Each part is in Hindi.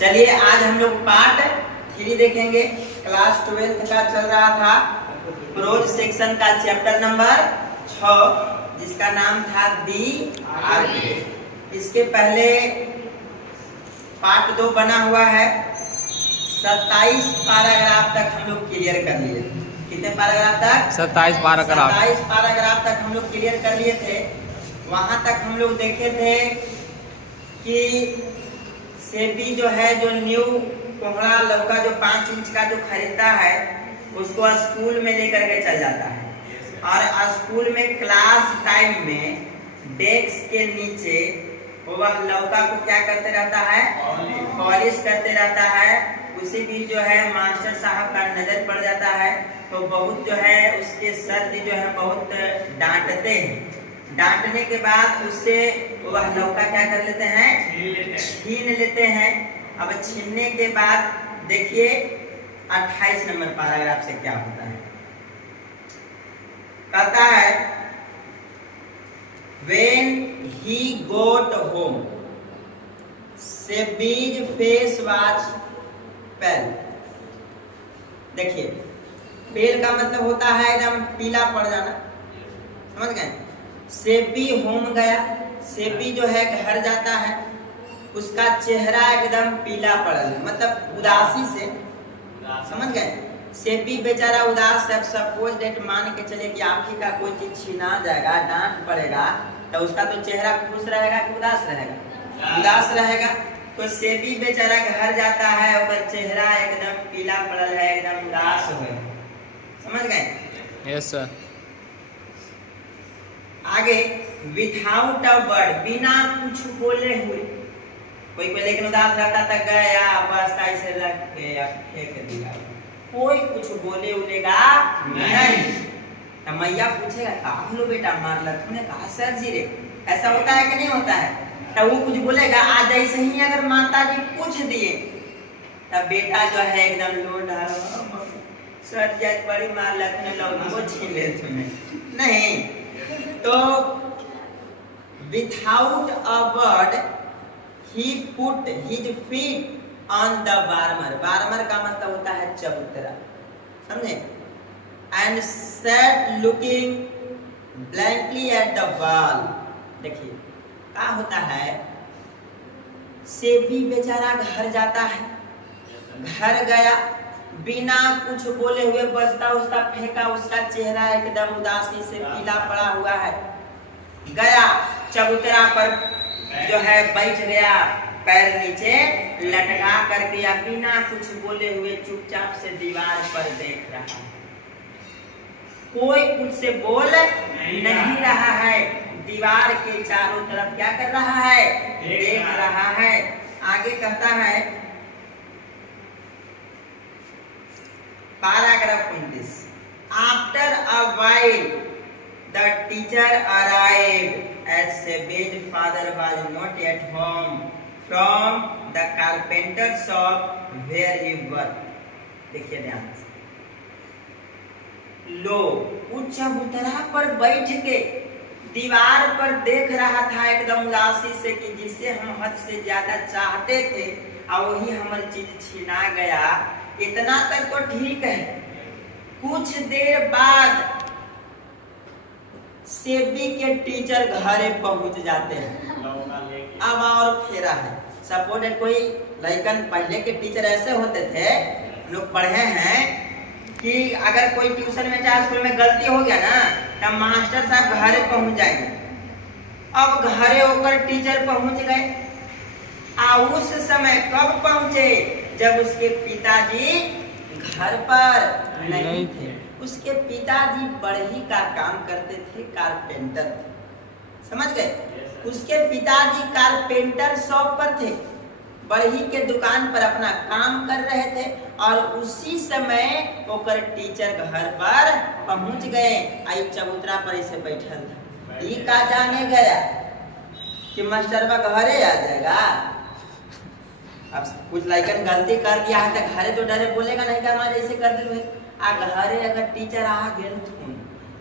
चलिए आज हम लोग पार्ट 3 देखेंगे। क्लास 12 का चल रहा था प्रोज सेक्शन का चैप्टर नंबर 6 जिसका नाम था दी आर्किटेक्ट। इसके पहले पार्ट 2 बना हुआ है। 27 पैराग्राफ तक हम लोग क्लियर कर लिए। कितने पैराग्राफ तक? 27 पैराग्राफ तक हम लोग क्लियर कर लिए थे। वहां तक हम लोग देखे थे कि सेबी जो है जो न्यू कोहड़ा लौका जो 5 इंच का जो खरीदता है उसको स्कूल में लेकर के चल जाता है और स्कूल में क्लास टाइम में डेस्क के नीचे वह लौका को क्या करते रहता है? पॉलिश करते रहता है। उसी भी जो है मास्टर साहब का नजर पड़ जाता है तो बहुत जो है उसके सर जो है बहुत डांटते हैं। डांटने के बाद उससे वह लौका क्या कर लेते हैं? छीन लेते हैं। अब छीनने के बाद देखिए 28 नंबर पैराग्राफ से क्या होता है। कहता है when he got home Sebi's face was pale। देखिए पेल का मतलब होता है एकदम पीला पड़ जाना, समझ गए? सेबी होम गया, सेबी जो है घर जाता है, उसका चेहरा एकदम पीला पड़ल मतलब उदासी से, समझ गए? सेबी बेचारा उदास है। सपोज डेट मान के चले कि आप ही का कोई चीज छीना जाएगा, डांट पड़ेगा तो उसका तो चेहरा खुश रहेगा कि उदास रहेगा? उदास रहेगा। तो सेबी बेचारा घर जाता है और चेहरा एकदम पीला पड़ल है, एकदम उदास हो, समझ गए? Yes sir. आगे विदाउट अ वर्ड, बिना कुछ बोले हुए, कोई लेकिन उदास रहता था गया बस ऐसे रख के फेंक दिया, कोई कुछ बोले उलेगा नहीं। तो मैया पूछेगा कहा लो बेटा मारला तूने? कहा सर जी रे। ऐसा होता है कि नहीं होता है? तो वो कुछ बोलेगा। आज ऐसे ही अगर माता जी पूछ दिए तब बेटा जो है एकदम लोड सर जी आज बड़ी मारला तूने, लो छीन ले तूने नहीं। तो without a word he put his feet on the barmer। barmer का मतलब होता है चबूतरा, समझे? and sat looking blankly at the wall। देखिए क्या होता है, सेबी बेचारा घर जाता है, घर गया बिना कुछ बोले हुए बस्ता उसका फेंका, उसका चेहरा एकदम उदासी से पीला पड़ा हुआ है। गया चबूतरा पर जो है बैठ गया, पैर नीचे लटका करके या बिना कुछ बोले हुए चुपचाप से दीवार पर देख रहा है। कोई कुछ से बोल नहीं रहा है, दीवार के चारों तरफ क्या कर रहा है? देख रहा है। आगे कहता है paragraph 29। After a while, the teacher arrived as Sebi's father was not at home from the carpenter shop where he worked। देखिए ध्यान से, लो उच्च चबूतरा पर बैठ के दीवार पर देख रहा था एकदम उदासी से कि जिससे हम हद से ज्यादा चाहते थे और वही हमारी चीज छीना गया। इतना तक तो ठीक है। कुछ देर बाद सेबी के टीचर घरे पहुंच जाते हैं। अब और फेरा है। सपोज कोई लड़कन पहले के टीचर ऐसे होते थे, लोग पढ़े हैं कि अगर कोई ट्यूशन में चाहे स्कूल में गलती हो गया ना तब मास्टर साहब घरे पहुंच जाएंगे। अब घरे होकर टीचर पहुंच गए। उस समय कब पहुंचे? जब उसके पिताजी घर पर नहीं थे। उसके पिताजी बढ़ई का काम करते थे, कारपेंटर थे, समझ गए? उसके पिताजी कारपेंटर शॉप पर थे, बढ़ई के दुकान पर अपना काम कर रहे थे और उसी समय ओकर टीचर घर पर पहुंच गए। आई चबूतरा पर इसे बैठल था। ये का जाने गया कि मास्टरवा घरे आ जाएगा। अब कुछ लाइकन गलती कर दिया है तो घरे तो डरे बोलेगा नहीं कि हमारे ऐसे कर दिए। आ घरे अगर टीचर आ गए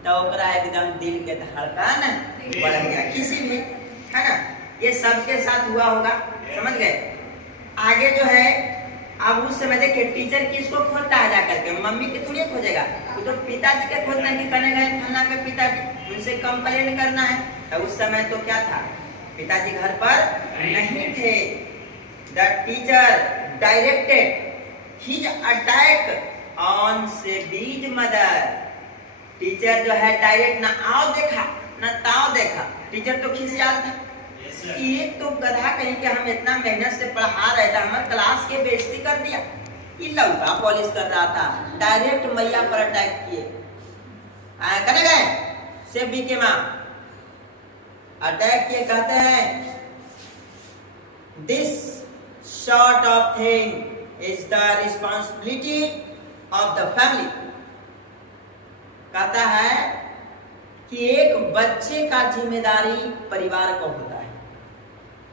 तो ओकरा एकदम दिल के धड़कन बढ़ गया किसी में, है ना? ये सबके साथ हुआ होगा, समझ गए? आगे आगे जो है अब उस समय देखिए टीचर किसको खोजता है जाकर के, मम्मी के थोड़ी खोजेगा, वो तो पिताजी के खोजता है कि कहने गए फलना के पिताजी, उनसे कंप्लेन करना है। तो उस समय तो क्या था, पिताजी घर पर नहीं थे। The teacher directed his attack on Seibei's mother. Teacher जो है डायरेक्ट ना आओ देखा ना ताओ देखा, टीचर तो खिसियाल था। ये तो गधा कहीं कि हम इतना मेहनत से पढ़ा रहे थे, हमारे क्लास के बेइज्जती कर दिया। ये लौका पॉलिश कर रहा था, डायरेक्ट मैया पर अटैक किए। कहने गए सेबी के माँ अटैक किए, कहते हैं this sort of thing is the responsibility of the family। कहता है कि एक बच्चे का जिम्मेदारी परिवार को होता है।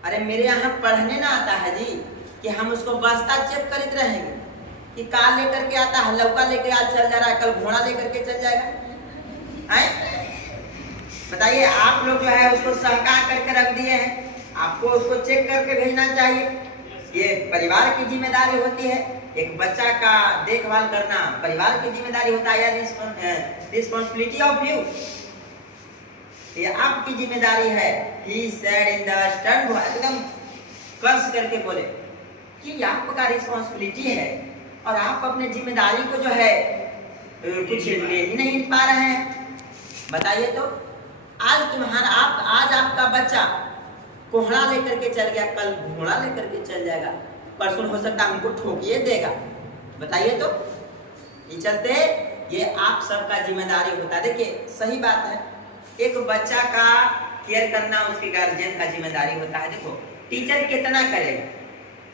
अरे मेरे यहाँ पढ़ने ना आता है जी कि हम उसको बस्ता चेक करते रहेंगे कि कार लेकर के आता है, लौका लेकर आज चल जा रहा है, कल घोड़ा लेकर के चल जाएगा। बताइए आप लोग जो है उसको सहकार करके रख दिए हैं, आपको उसको चेक करके भेजना चाहिए। ये परिवार की जिम्मेदारी होती है, एक बच्चा का देखभाल करना परिवार की जिम्मेदारी होता है, रिस्पॉन्सिबिलिटी ऑफ यू, ये आपकी जिम्मेदारी है। He said in the stern voice, एकदम कस करके बोले कि आपका रिस्पॉन्सिबिलिटी है और आप अपने जिम्मेदारी को जो है कुछ ले ही नहीं पा रहे हैं। बताइए तो आज आपका बच्चा कोहड़ा लेकर के चल गया, कल घोड़ा लेकर के चल जाएगा, परसों हो सकता है हमको ठोकिए देगा। बताइए तो ये चलते ये आप सबका जिम्मेदारी होता है। देखिए सही बात है, एक बच्चा का केयर करना उसके गार्जियन का जिम्मेदारी होता है। देखो टीचर कितना करेगा,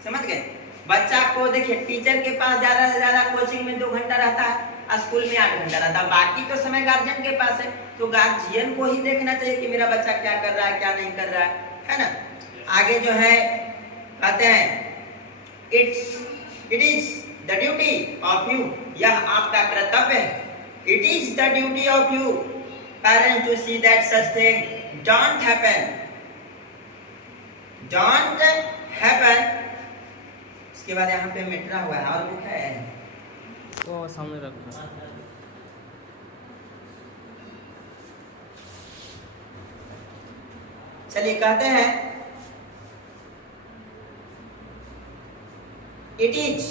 समझ गए। बच्चा को देखिए टीचर के पास ज्यादा से ज्यादा कोचिंग में 2 घंटा रहता है, स्कूल में 8 घंटा रहता है, बाकी तो समय गार्जियन के पास है। तो गार्जियन को ही देखना चाहिए कि मेरा बच्चा क्या कर रहा है क्या नहीं कर रहा है ना। आगे जो है कहते हैं it is the duty of you, यह आपका कर्तव्य है। It is the duty of you parents to see that such thing don't happen। इसके बाद यहाँ पे मिटरा हुआ है और लिखा है तो सामने रखना। चलिए कहते हैं it is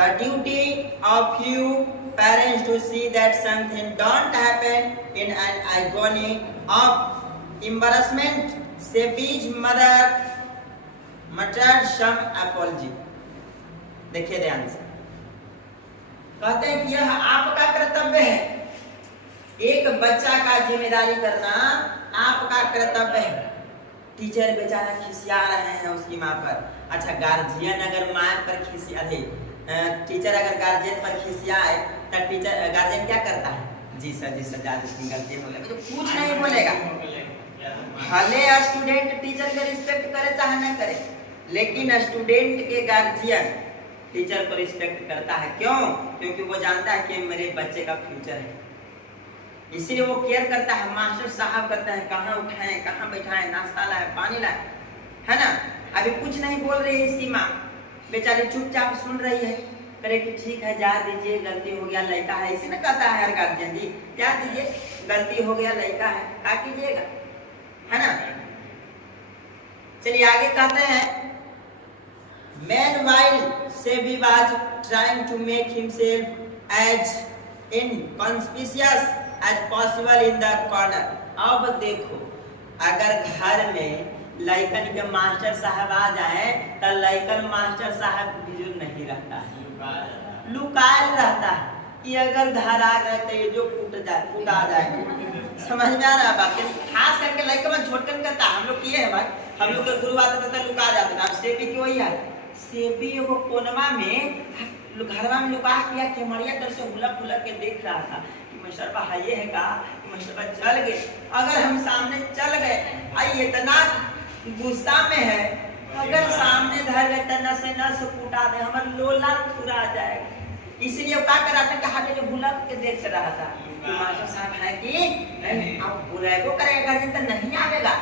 the duty of you parents to see that something don't happen in an agony of embarrassment। Sebi's mother muttered some apology। देखिए ध्यान से, कहते हैं कि यह आपका कर्तव्य है, एक बच्चा का जिम्मेदारी करना आपका कर्तव्य है। टीचर बेचारा खिसिया रहे हैं उसकी माँ पर। अच्छा गार्जियन अगर माँ पर खिसिया दे, टीचर अगर गार्जियन पर खिसियाए तो टीचर गार्जियन क्या करता है, जी सर जितनी गलती हो गई तो कुछ नहीं बोलेगा। भले स्टूडेंट टीचर का रिस्पेक्ट करे चाहे न करे, लेकिन स्टूडेंट के गार्जियन टीचर को रिस्पेक्ट करता है। क्यों? क्योंकि वो जानता है कि मेरे बच्चे का फ्यूचर है, इसीलिए वो केयर करता है। मास्टर साहब करता है कहाँ उठाएं कहाँ बैठाएं, नाश्ता लाए पानी लाए, है ना। अभी कुछ नहीं बोल रही है इसकी माँ, बेचारी चुपचाप सुन रही है, करे कि ठीक है जा दीजिए, गलती हो गया लड़का है, इसी ने कहता है हर गार्जियन जी क्या दीजिए, गलती हो गया लड़का है क्या कीजिएगा, है ना। चलिए आगे कहते हैं meanwhile Sebi was trying to make himself as inconspicuous as possible in the corner। अब देखो अगर घर में लड़कन के मास्टर साहब आ जाए तो लड़कन मास्टर साहब बुजुर्ग नहीं रहता है, लुकायल रहता है कि अगर घर आ गए तो ये जो फूट आ जाए। समझ में आ रहा है बात? खास करके लड़का में झोटकन करता है। हम लोग किए हैं भाई, हम लोग के गुरु आता था लुका जाता था। अब सेबी क्यों ही है, सेबी एगो कोनमा में घरवा में लुका किया केमड़िया तर से हुलक हुलक के देख रहा था कि मशरबा हाये है का, मशरबा चल गए। अगर हम सामने चल गए, आई इतना गुस्सा में है, अगर सामने धर गए तो नस नस फूटा दे, हमारा लोला फुरा जाएगा। इसलिए क्या करा था कि हाथे जो हुलक के देख रहा था कि मास्टर साहब है कि अब बुलाएगो करेगा गार्जियन तो नहीं आवेगा,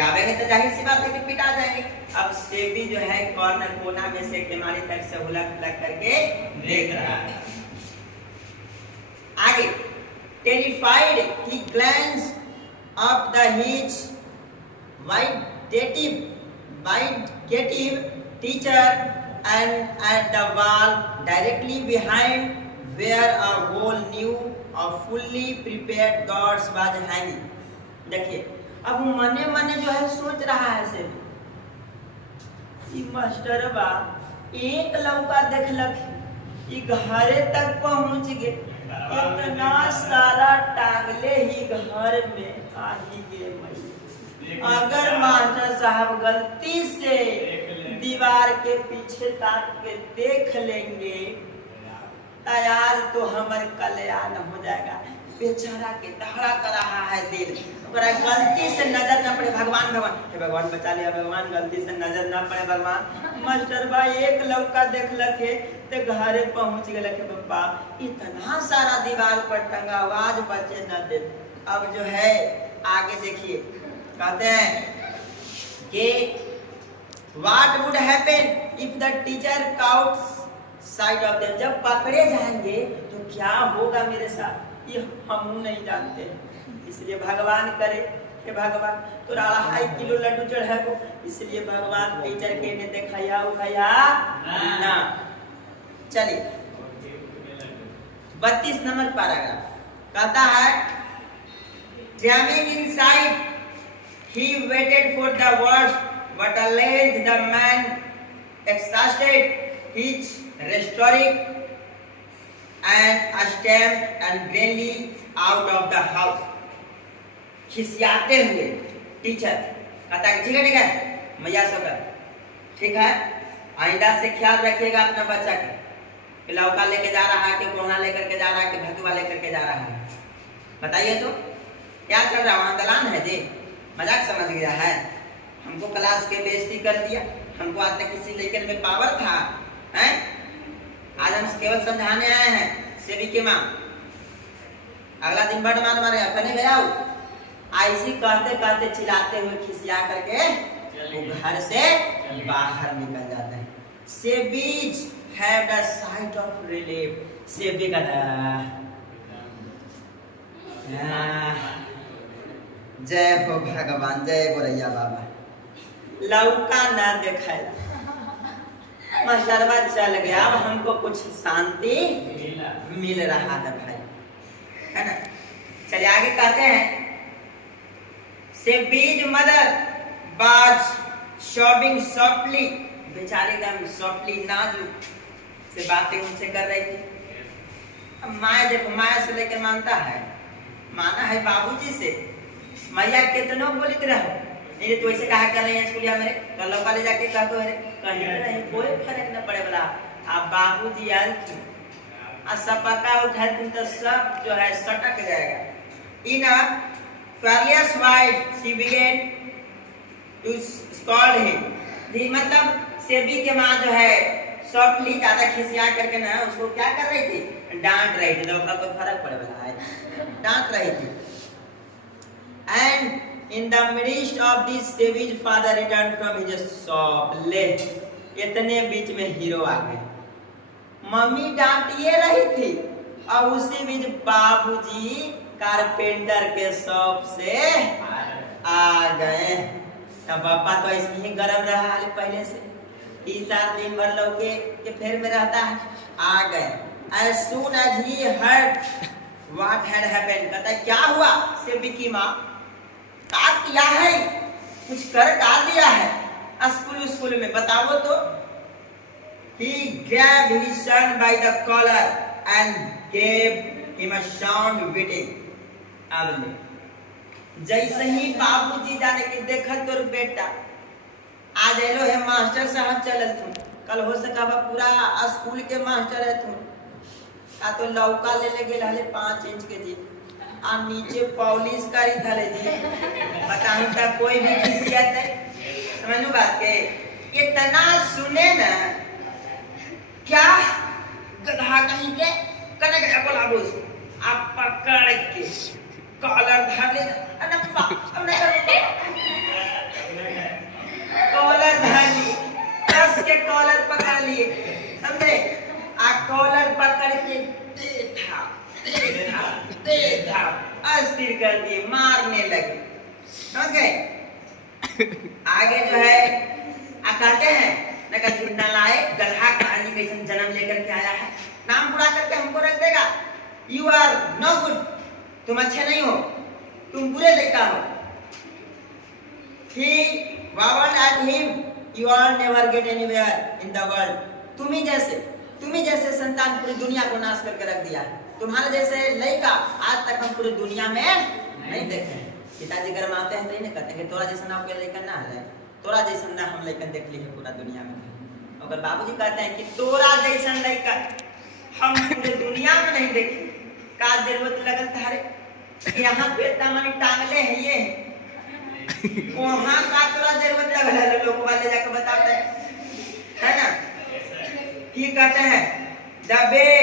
आवेंगे तो जाहिर सी बात है कि पिटा जाएंगे। अब सेबी जो है कॉर्नर कोना में से केमारी तक से हुलक हुलक करके देख रहा है। आगे terrified he glanced up the hitch vindictive teacher and at the wall directly behind where a whole new of fully prepared guards was hanging। देखिए अब मने मने जो है सोच रहा है से मास्टरबा एक लौका देखलक ई घरे तक पहुंच गए, इतना सारा टांगले ही घर में आ ही गए। अगर मास्टर साहब गलती से दीवार के पीछे ताक के देख लेंगे यार तो हमारे कल्याण हो जाएगा। बेचारा के दहड़ा कर रहा है दिल, गलती से नजर न पड़े, भगवान भगवान हे भगवान बचा लिया, भगवान गलती से नजर न पड़े भगवान। मास्टर भाई एक लौका देखलक है तो घरे पहुंच गए के पप्पा, इतना सारा दीवार पर टंगा आवाज बचे न दे। अब जो है आगे देखिए कहते हैं कि what would happen if the teacher caught sight of them, जब पकड़े जाएंगे तो क्या होगा मेरे साथ ये हम नहीं जानते हैं। इसलिए भगवान करे कि भगवान तो 2.5 किलो लड्डू चढ़े को, इसलिए भगवान टीचर के ने देखा उखाया ना। चलिए 32 नंबर पैराग्राफ कहता है jamming inside he waited for the words but at length the man exhausted his rhetoric and stamped and grandly out of the house। खिसियाते हुए टीचर कहता है ठीक है मैया सब ठीक है, आइंदा से ख्याल रखिएगा अपना बच्चा के, कि लौका लेके जा रहा है कि कोहना लेकर के जा रहा है कि भतुआ लेकर के जा रहा है, बताइए तो क्या चल रहा है? आंदोलन है जी, मजाक समझ गया है, हमको क्लास के बेइज्जती कर दिया, हमको आज तक किसी लेकर में पावर था हैं? आज हम केवल समझाने आए हैं सेवी के माँ, अगला दिन बड़ मार मारे अपने बेराऊ ऐसी कहते कहते चिल्लाते हुए खिसिया करके वो घर से बाहर निकल जाते हैं। SEBI's had a sight of relief, SEBI का जय हो भगवान, जय गोरैया बाबा, लौका ना देखा मास्टरवा चल गया, अब हमको कुछ शांति मिल रहा है भाई, है ना। चलिए आगे कहते हैं सेबीज मदर बाज शॉपिंग सॉफ्टली, बेचारे का सॉफ्टली नाजुक से बातें उनसे कर रही थी। अब माया देखो माया से लेकर मानता है, माना है बाबूजी से, मैया कितनों बोलित रहो नहीं तो ऐसे कहा कर रही है स्कूलिया मेरे कल लौका ले जाके कह दो कहीं नहीं कोई फर्क न पड़े बोला। आप बाबूजी यार सपका उठा तो सब जो है सटक जाएगा। इन Cornelius' wife she began to scold him, मतलब सेबी के माँ जो है सॉफ्टली ज्यादा खिसिया करके ना उसको क्या कर रही थी, डांट रही थी, लौका को फर्क पड़े वाला है, डांट रही थी। And in the midst of this savage father returned from his shop late, इतने बीच में हीरो आ गए, मम्मी डांटिए रही थी और उसी बीच बाबूजी कारपेंटर के शॉप से आ गए। तब पापा तो ऐसे ही गरम रहा है पहले से, 3-4 दिन भर लौके के फेर में रहता है, आ गए। As soon as he heard what had happened, कहता है क्या हुआ सेबी की माँ, क्या किया है, कुछ कर डाल दिया है स्कूल में, बताओ तो। He grabbed his son by the collar and gave him a sound beating। अब जैसे ही बाबूजी जाने के देखा तोर बेटा आज एलो है मास्टर साहब चलल तुम, कल हो सका पूरा स्कूल के मास्टर है तुम, आ तो लौका ले गेल हले 5 इंच के जी आ नीचे पॉलिश करी धले जी, बताऊं का कोई भी किसियत है, समझ बात के इतना सुने ना क्या गधा कहीं के कने के बोला बोस आप पकड़ के कॉलर धर ले कर लिए, समझे? कॉलर पकड़ के देखा अस्थिर कर दिए, मारने लगे, समझ गए? आगे जो है कहते हैं न कभी नालायक गधा कहानी कैसे जन्म लेकर के आया है, नाम बुरा करके हमको रख देगा। यू आर नो गुड, तुम अच्छे नहीं हो, तुम बुरे लड़का हो। He warned at him, you are never get anywhere in the world. तुम्ही जैसे संतान पूरी दुनिया को नाश करके रख दिया है। तुम्हारे जैसे लड़का आज तक हम पूरी दुनिया में नहीं देखे हैं। पिताजी घर में आते हैं तो इन्हें कहते हैं कि तोरा जैसा ना कोई लड़का ना है, तोरा जैसा ना हम लड़का देख ली है पूरा दुनिया में। अगर बाबूजी कहते हैं कि तोरा जैसा लड़का हम पूरे दुनिया में नहीं देखे, का जरूरत लगल थारे यहाँ पे तमन टांगले हैं ये वहाँ का तोरा जरूरत लगल है, लोग वाले जाकर बताते है ना। की कहते हैं the way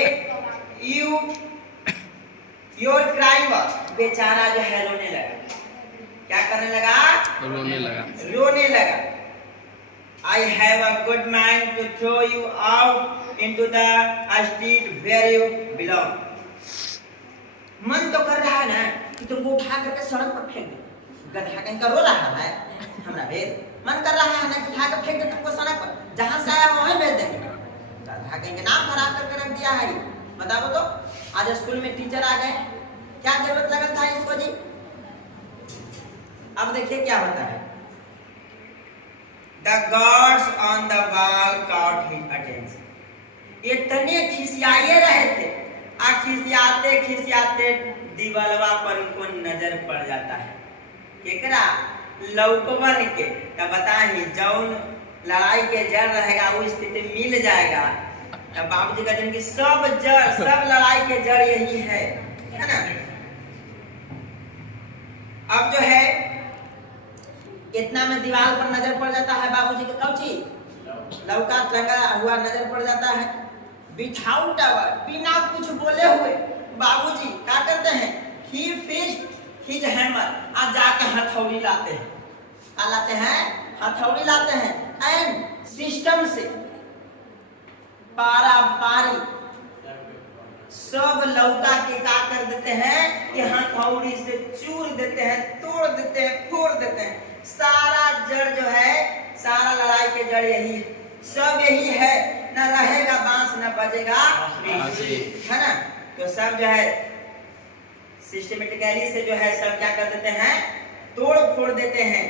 your cry was, बेचारा जो है रोने लगा। क्या करने लगा? रोने लगा। I have a good mind to throw you out into the street where you belong. मन तो कर रहा है ना कि तुमको उठा करके सड़क पर फेंक दे, गधा कहीं का रो रहा है हमरा भेद, मन कर रहा है ना कि उठा कर फेंक दे तुमको सड़क पर, जहाँ से आया वहीं भेज देंगे। गधा कहीं के नाम खराब करके रख दिया है। बताओ तो आज स्कूल में टीचर आ गए, क्या जरूरत लगा था इसको जी? अब देखिए क्या होता है। The gods on the wall caught his attention. इतने खिसियाए रहे थे, खिसियाते खिसियाते दीवालवा पर उनको नजर पड़ जाता है। केकरा? लौकवन के। तब बताही जौन लड़ाई के जड़ रहेगा वो स्थिति मिल जाएगा। तब बाबूजी कहते हैं कि सब लड़ाई के जड़ यही है ना। अब जो है इतना में दीवार पर नजर पड़ जाता है बाबूजी के कौची लौका टंगा हुआ नजर पड़ जाता है। विथआउट बिना कुछ बोले हुए बाबूजी क्या करते हैं? ही फिस्ट हिज हैमर, आज जाके हथौड़ी लाते हैं। क्या लाते हैं? हथौड़ी लाते हैं। एंड सिस्टम से पारा पारी सब लौका के क्या कर देते हैं कि हथौड़ी से चूर देते हैं, तोड़ देते हैं, फोड़ देते हैं। सारा जड़ जो है, सारा लड़ाई के जड़ यही है, सब यही है। न रहेगा बांस न बजेगा है ना। तो सब जो है सिस्टमेटिकली से जो है सब क्या कर देते हैं? तोड़ फोड़ देते हैं।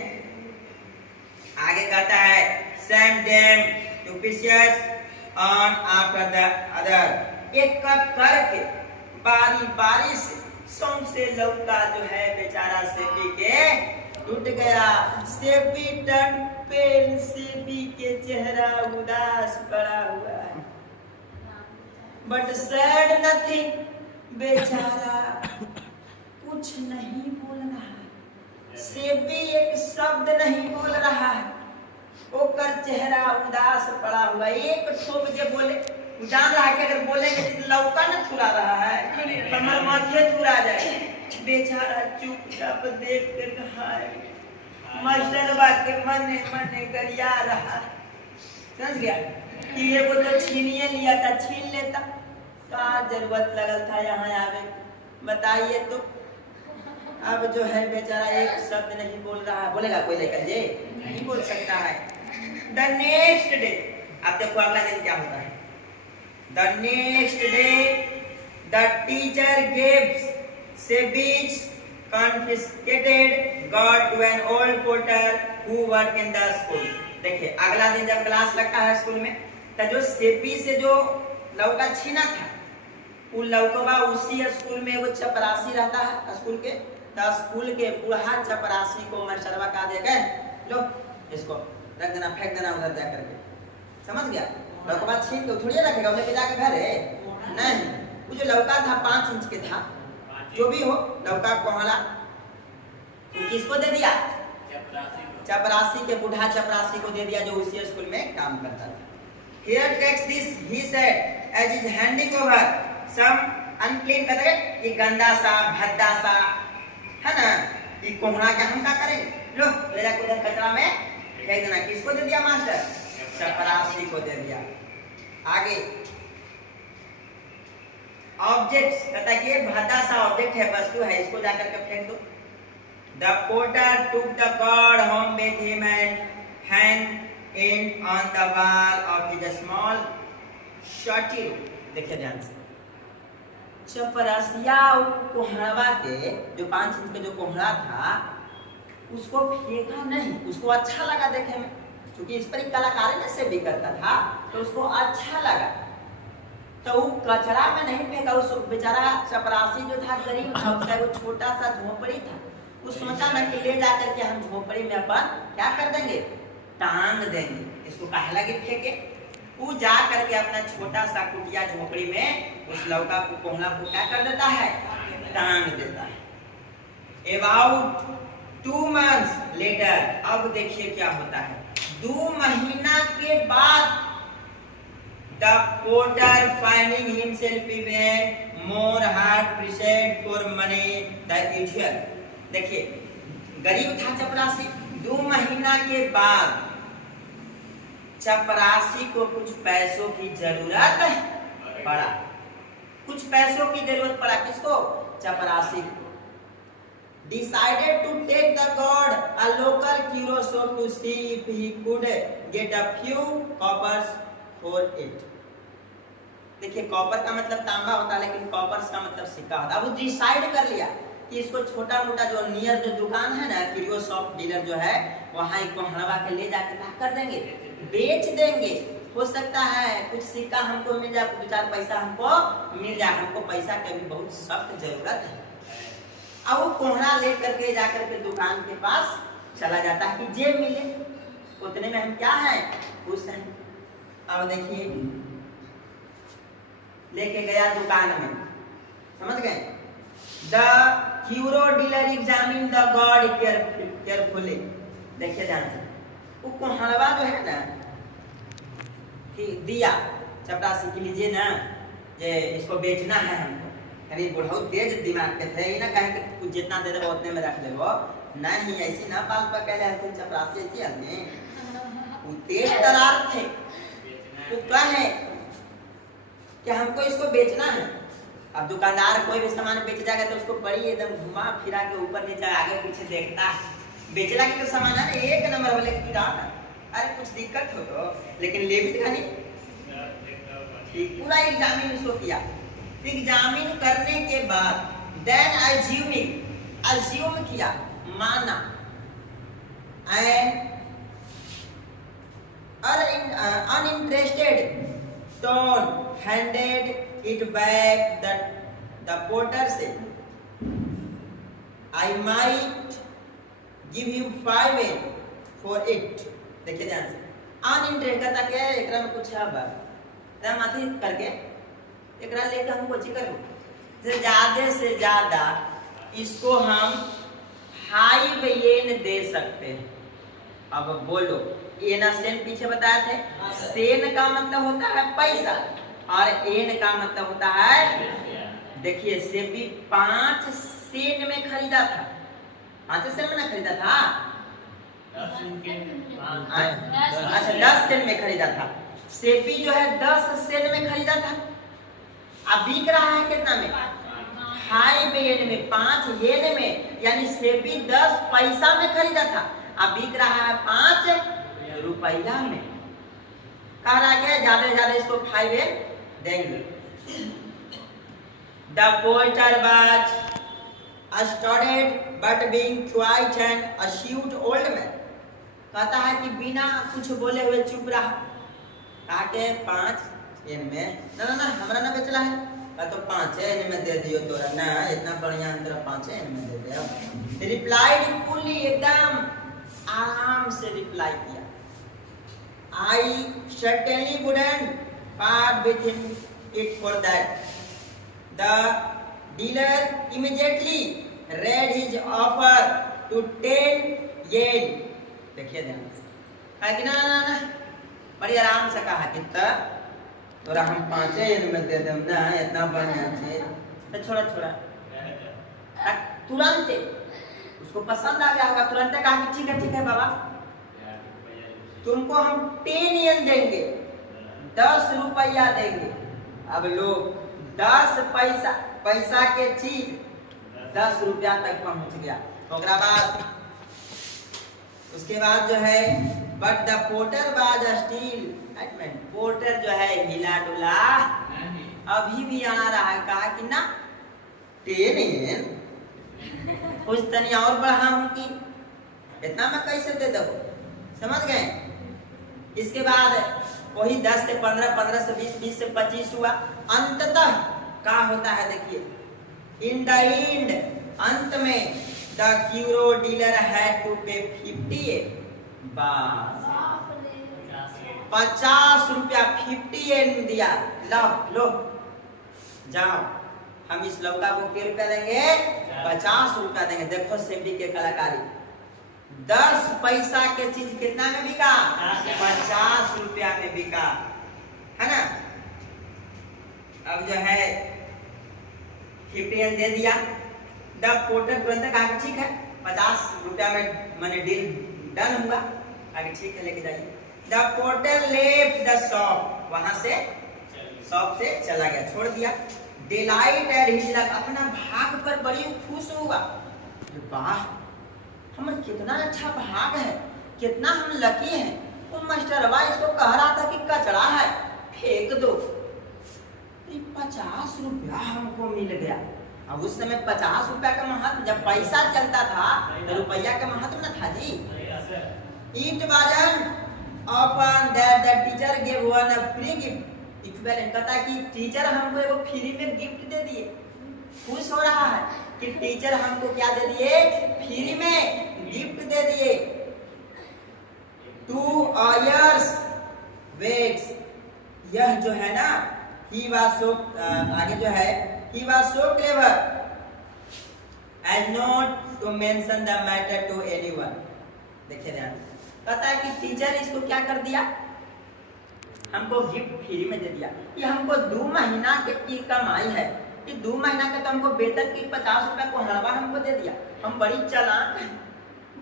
आगे कहता है send them to pieces on after the other, एक करके बारी बारी से सौंसे लौका जो है बेचारा सेपी के टूट गया। सेपी टर्न पेल, सेपी के चेहरा उदास पड़ा हुआ है। बट सैड नथिंग, बेचारा कुछ नहीं बोल रहा है। सेपी एक शब्द नहीं बोल रहा है, ओकर चेहरा उदास पड़ा हुआ। एक ठोक जे बोले, जान रहा है कि अगर बोलेंगे तो लौका न थुरा रहा है, हमारे माथे थुरा जाए। बेचारा चुपचाप देख कर कहा मास्टरवा के मने मने गरिया रहा। समझ गया कि ये वो तो छीनिए लिया था, छीन लेता, क्या जरूरत लगल था यहाँ आवे? बताइए तो। अब जो है बेचारा एक शब्द नहीं बोल रहा है। बोलेगा कोई लेकर जे? नहीं बोल सकता है। द नेक्स्ट डे, अब देखो अगला दिन क्या होता है। The next day the teacher gives Sebich confiscated God to an old porter who worked in the school. देखिए अगला दिन जब क्लास लगता है स्कूल में, तो जो सेपी से जो लौका छीना था वो लौकवा उसी स्कूल में वो चपरासी रहता है स्कूल के, तो स्कूल के बूढ़ा चपरासी को मास्टरवा का देके लो इसको रख देना, फेंक देना उधर जा करके। समझ गया? लौकवा छीन के थोड़ी रखेगा, उन्हें ले जाकर घर है नहीं। वो जो लौका था 5 इंच के था, जो भी हो लौका कोहला किसको दे दिया? चपरासी के, बूढ़ा चपरासी को दे दिया जो उसी स्कूल में काम करता था। Here takes this, he said, as is handing over some unclean, कहते हैं ये गंदा सा भद्दा सा है ना, ये कोहड़ा क्या हम क्या करेंगे? लो ले जाकर उधर कचरा में फेंक देना। किसको दे दिया मास्टर? चपरासी को दे दिया। आगे ऑब्जेक्ट्स, कहता है ये भद्दा सा ऑब्जेक्ट है, वस्तु है, इसको जाकर के फेंक दो। The porter took the card home with him and hung it on the wall of his small shutty room. देखिए ध्यान से, चपरासिया कोहड़वा के जो 5 इंच का जो कोहड़ा था उसको फेंका नहीं, उसको अच्छा लगा देखने में, क्योंकि इस पर कलाकारी में से भी करता था तो उसको अच्छा लगा, तो वो कचरा में नहीं फेंका। उस बेचारा चपरासी जो था गरीब था, उसका वो छोटा सा झोपड़ी था, वो सोचा ना कि ले जाकर के हम झोपड़ी में अपन क्या कर देंगे, टांग देंगे, इसको काहे लगे फेंके। वो जा करके अपना छोटा सा कुटिया झोपड़ी में उस लौका को कोहड़ा को क्या कर देता है, टांग देता है। About 2 months later, अब देखिए क्या होता है, 2 महीना के बाद the porter finding himself even more hard pressed for money than usual. देखिए गरीब था चपरासी, 2 महीना के बाद चपरासी को कुछ पैसों की जरूरत पड़ा, कुछ पैसों की जरूरत पड़ा, किसको, चपरासी को। Decided to take the god a local curio shop to see if he could get a few coppers for it. देखिए कॉपर का मतलब तांबा होता है, लेकिन कॉपर्स का मतलब सिक्का होता है। वो डिसाइड कर लिया कि इसको छोटा मोटा जो नियर जो दुकान है ना, क्यूरियो शॉप डीलर जो है, वहाँ एक हलवा के ले जाके क्या कर देंगे, बेच देंगे। हो सकता है कुछ सिक्का हमको मिल जाए, 2-4 पैसा हमको मिल जाए, हमको पैसा की भी बहुत सख्त जरूरत है। अब वो कोहड़ा ले करके जाकर के दुकान के पास चला जाता है कि जेब मिले, उतने में हम क्या है, खुश हैं। अब देखिए लेके गया दुकान में, समझ गए। The curio dealer examined the gourd carefully. देखिए ध्यान से, वो कोहड़वा जो है ना कि दिया चपरासी के लीजिए ना, ये इसको बेचना है हमको। यानी बहुत तेज दिमाग के थे, ना कहे कि कुछ जितना दे दे उतने में रख ले, वो नहीं ऐसी ना बात पकड़ ले चपरासी, ऐसी आदमी वो तेज तरार थे। वो कहे कि हमको इसको बेचना है। अब दुकानदार कोई भी सामान बेच जाएगा तो उसको बड़ी एकदम घुमा फिरा के ऊपर नीचे आगे पीछे देखता है, बेचना की तो सामान है ना 1 नंबर वाले की डाटा, अरे कुछ दिक्कत हो तो, लेकिन ले भी नहीं। पूरा एग्जामिन उसको किया, एग्जामिन करने के बाद देन अज्यूम किया, माना, and uninterested tone handed it back the porter said, I might give you 5 for it. देखिए ध्यान से, अनइंटरेस्टेड कहता क्या है, एकरा में कुछ है बात ना माथी करके एकरा लेके हमको करो से ज्यादा इसको हम हाई बेन दे सकते हैं। अब बोलो, ये ना सेन पीछे बताया थे, सेन का मतलब होता है पैसा और एन का मतलब होता है, देखिए से भी 5 सेन में खरीदा था, 5 सेन में ना खरीदा था, अच्छा 10 सेन में खरीदा था। सेबी जो है 10 सेन में खरीदा था, अब बिक रहा है कितना में, हाई बेन में, 5 येन में, यानी सेबी 10 पैसा में खरीदा था, अब बिक रहा है 5 रुपया में। कह रहा है ज्यादा से ज्यादा इसको 5 येन देंगे। The porter was astounded but being quiet and assured old man, कहता है कि बिना कुछ बोले हुए चुप रहा। कहा के 5 येन में ना हमरा ना बेचला है, का तो 5 येन में दे दियो तोरा ना, इतना बढ़िया अंतर 5 येन में दे दे। रिप्लाइड कूली, एकदम आराम से रिप्लाई किया, I certainly wouldn't part with it for that. The dealer immediately read his offer to 10 yen. देखिए ध्यान से, कहा कि ना बड़ी आराम से कहा कि तोरा हम 5 येन में दे देम ना, इतना बढ़िया चीज तो छोड़ा तुरंत उसको पसंद आ गया होगा, तुरंत कहा कि ठीक है बाबा, तुमको हम 10 येन देंगे, 10 रुपया देंगे। अब लोग 10 पैसा के चीज 10 रुपया तक पहुंच गया। ओकरा बाद उसके बाद जो है but the porter was still, porter जो है हिला डुला अभी भी आ रहा है। कहा कि ना 10 कुछ तनी और बढ़ा हूं कि इतना मैं कैसे दे दो, समझ गए। इसके बाद वही 10 से 15, 15 से 20, 20 से 25 हुआ। अंततः क्या होता है देखिए, इन द एंड, अंत में the curio dealer had to पे 58, 50 रुपया 58 दिया। लो जाओ, हम इस लौका को क्या रुपया देंगे, 50 रुपया देंगे। देखो सेठी के कलाकारी, 10 पैसा के चीज कितना में बिका, 50 रुपया में बिका, है ना। अब जो है 58 दे दिया। द पोर्टर तुरंत कहा ठीक है 50 रुपया में मैंने डील डन हुआ, आगे ठीक है लेके जाइए। The porter left the shop, वहां से शॉप से चला गया, छोड़ दिया। डिलाइट एट हिज लक, अपना भाग पर बड़ी खुश हुआ। वाह हमारा कितना अच्छा भाग है, कितना हम लकी हैं। वो मास्टरवा इसको कह रहा था कि कचरा है फेंक दो, 50 रुपया हमको मिल गया। अब उस समय 50 रुपया का महत्व, जब पैसा चलता था तो रुपया का महत्व न था जी। It wasn't often that the teacher gave one a free gift equivalent, कहता है कि टीचर हमको एगो फ्री में गिफ्ट दे दिए। खुश हो रहा है कि टीचर हमको क्या दे दिए, फ्री में गिफ्ट दे दिए। 2 years waits, यह जो है ना he was so आगे जो है he was so clever as not to mention the matter to anyone। देखिए ध्यान, कहता है कि टीचर इसको क्या कर दिया, हमको गिफ्ट फ्री में दे दिया। ये हमको 2 महीना की कमाई है, कि 2 महीना का तो हमको वेतन की 50 रुपया को हलवा हमको दे दिया। हम बड़ी चालाक हैं,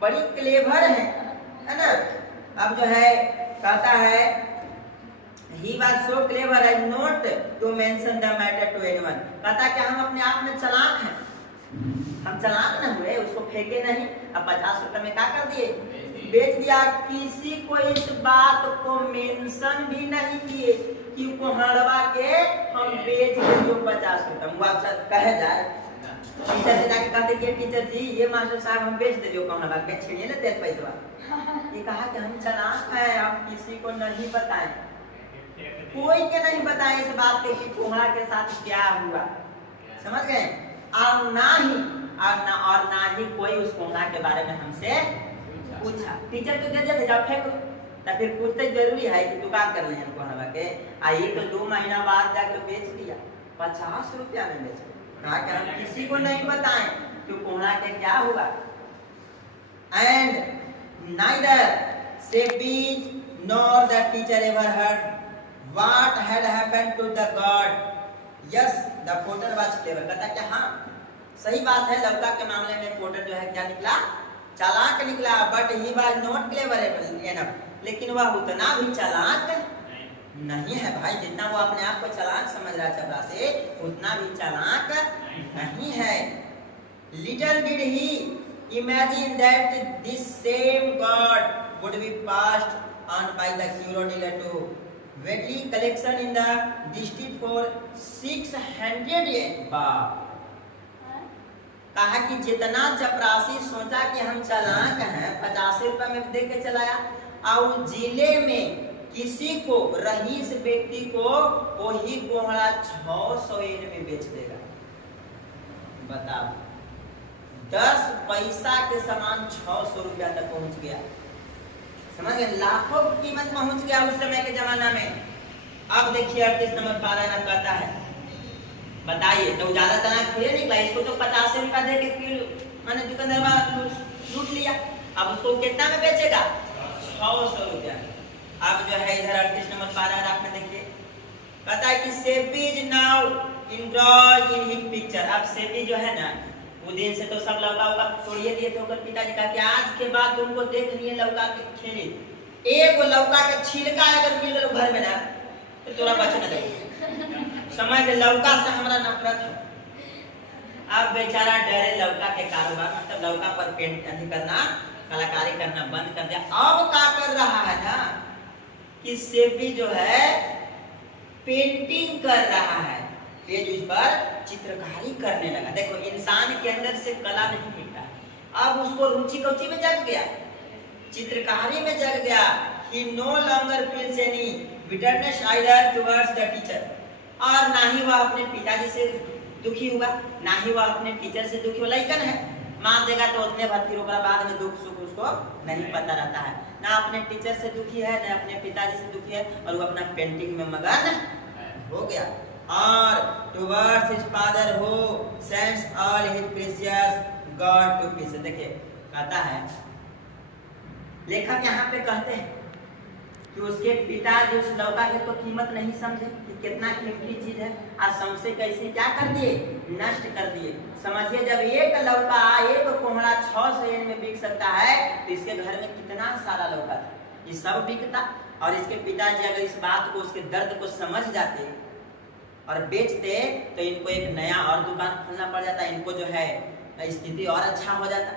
बड़ी क्लेवर हैं, है ना। अब जो है कहता है he was so clever as not to mention the matter to anyone, कहता है कि हम अपने आप में चालाक हैं, हम चालाक न हुए, उसको फेंके नहीं। अब 50 रुपए में क्या कर दिए, बेच दिया। किसी को इस बात को मेंशन भी नहीं किए कि कोहड़वा के हम बेच दियो 50 रुपए। मुआवजा कहे जाए, टीचर से जाके कहते कि टीचर जी ये मास्टर साहब हम बेच दियो कोहड़वा के, छीनिए ना तेरे पैसा। ये कहा कि हम चालाक हैं, आप किसी को नहीं बताएं, कोई के नहीं बताएं इस बात के कि कोहड़ा के साथ क्या हुआ, समझ गए। और ना ही कोई उस कोहड़ा के बारे में हमसे पूछा। टीचर तो दे देते जाओ फेंको, तो फिर पूछते जरूरी है कि तू काम कर ले हमको हलवा के। आइए तो 2 महीना बाद जाकर बेच दिया, 50 रुपया में बेच। कहा कि हम किसी को नहीं बताएं कि कोहड़ा के क्या हुआ। And neither Seibei's nor the teacher ever heard what had happened to the gourd. Yes the porter was clever, कहता कि हाँ सही बात है, लौका के मामले में पोर्टर जो है क्या निकला, चालाक निकला। But he was not clever enough, लेकिन वह उतना भी चालाक नहीं है भाई, जितना वो अपने आप को चालाक समझ रहा है चपरासी, उतना भी चालाक नहीं है। Little did he imagine that this same gourd would be passed on by the curio dealer to वेटली collection in the district for 600 yen। कहा कि जितना चपरासी सोचा कि हम चालाक हैं, 50 रुपए में दे के चलाया, और जिले में किसी को, रईस व्यक्ति को वही कोहड़ा 600 yen में बेच देगा। बताओ 10 पैसा के सामान 600 रुपया तक पहुंच गया, समझ गए, लाखों की कीमत पहुंच गया उस समय के जमाना में। अब देखिए 38 नंबर पारा कहता है, बताइए तो ज्यादा चालाक थोड़ी निकला, इसको तो 50 रुपया दे के मैंने दुकानदार लूट लिया। अब उसको कितना में बेचेगा, 600 रुपया। अब जो है इधर 38 नंबर पैराग्राफ में देखिए, कहता है कि CP is now indulge in his picture. अब सेपी जो है ना, वो दिन से तो सब लौका तोड़िए दिए थे, ओकर पिताजी का कि आज के बाद तुमको देख लिए लौका के खेली, एक लौका के छिलका अगर मिल गया घर में ना, तो तोरा बचने दे समझ ले, लौका से हमारा नफरत है। अब बेचारा डरे लौका के कारोबार, मतलब लौका पर पेंट करना, कलाकारी करना बंद कर दिया। अब क्या कर रहा है ना कि सेबी जो है पेंटिंग कर रहा है, पेज उस पर चित्रकारी करने लगा। देखो इंसान के अंदर से कला नहीं मिलता, अब उसको रुचि कौची में जग गया, चित्रकारी में जग गया। He no longer feels any bitterness either towards the teacher, और ना ही वह अपने पिताजी से दुखी हुआ, ना ही वह अपने टीचर से दुखी हुआ। लइकन है, मार देगा तो उतने भर्ती होगा, बाद में दुख सुख उसको नहीं पता रहता है। ना अपने टीचर से दुखी है, ना अपने पिताजी से दुखी है, और वो अपना पेंटिंग में मगन हो गया। और towards his father who sends all his precious God to pieces। देखिए कहता है लेखक यहाँ पे कहते हैं कि उसके पिता जो उस लौका की तो कीमत नहीं समझे कि कितना कीमती चीज है, आज समझे कैसे क्या कर दिए, नष्ट कर दिए। समझिए जब एक लौका एक कोहड़ा 600 येन में बिक सकता है, तो इसके घर में कितना सारा लौका था, ये सब बिकता। और इसके पिताजी अगर इस बात को, उसके दर्द को समझ जाते और बेचते, तो इनको एक नया और दुकान खोलना पड़ जाता, इनको जो है स्थिति और अच्छा हो जाता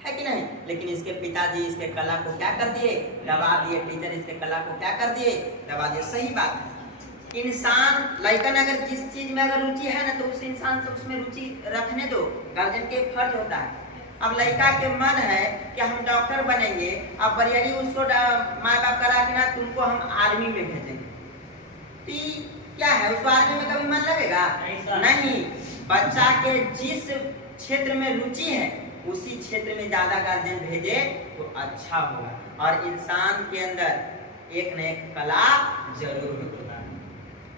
है कि नहीं। लेकिन इसके पिताजी इसके कला को क्या कर दिए, दबा दिए। टीचर इसके कला को क्या कर दिए, दबा दिए। सही बात है। इंसान लाइकन अगर जिस चीज में अगर रुचि है ना, तो उस इंसान से उसमें रुचि रखने दो, गार्जियन के फर्ज होता है। अब लड़का के मन है कि हम डॉक्टर बनेंगे, अब बरियारी उसको माँ बाप करा के ना तुमको हम आर्मी में भेजेंगे, तो क्या है उसको आर्मी में कभी मन लगेगा नहीं। बच्चा के जिस क्षेत्र में रुचि है उसी क्षेत्र में ज्यादा गार्जियन भेजे तो अच्छा होगा। और इंसान के अंदर एक न एक कला जरूर होगा।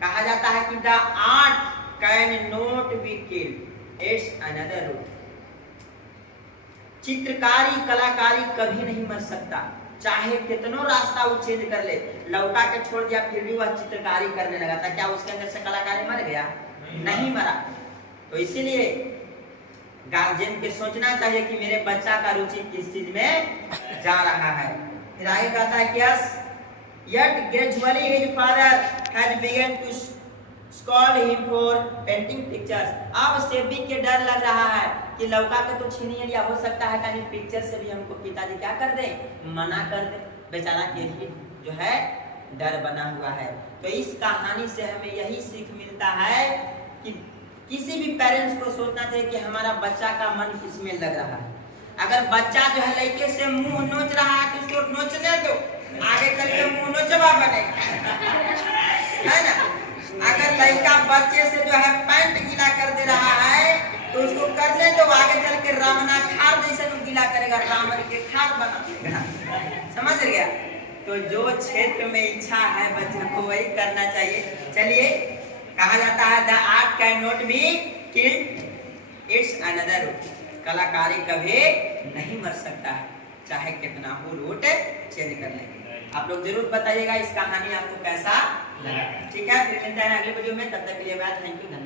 कहा जाता है कि the art can not be killed, it's another root. चित्रकारी कलाकारी कभी नहीं मर सकता, चाहे कितनों रास्ता वो चेंज कर ले। लौका के छोड़ दिया फिर भी वह चित्रकारी करने लगा था, क्या उसके अंदर से कलाकारी मर गया? नहीं मरा। तो इसीलिए गार्जियन के सोचना चाहिए कि मेरे बच्चा का रुचि किस चीज में जा रहा है। फिर आगे कहता है कि yes yet gradually his father had begun to scold him for painting pictures। अब सेबी के डर लग रहा है कि लौका के तो छीनी लिया, हो सकता है कहीं पिक्चर से भी हमको पिताजी क्या कर दे, मना कर दे। बेचारा के ही जो है डर बना हुआ है। तो इस कहानी से हमें यही सीख मिलता है कि किसी भी पेरेंट्स को सोचना चाहिए कि हमारा बच्चा का मन किसमें लग रहा है। अगर बच्चा जो है लड़के से मुंह नोच रहा है तो उसको नोचने दो, आगे चल के मुंह नोचवा बनेगा, है ना। अगर लड़का बच्चे से जो है पैंट गीला कर दे रहा है तो उसको करने दो, आगे चल के रामना खार जैसे गीला करेगा, रावण के खार बना देगा। समझ गया? तो जो क्षेत्र में इच्छा है बच्चे को वही करना चाहिए। चलिए, कहा जाता है the art can not be killed, it's another root. कलाकारी कभी नहीं मर सकता है, चाहे कितना हो रूट चेंज कर लेंगे। आप लोग जरूर बताइएगा इस कहानी आपको कैसा लगा। ठीक है, फिर मिलते हैं अगले वीडियो में, तब तक के लिए बाय, थैंक यू, धन्यवाद।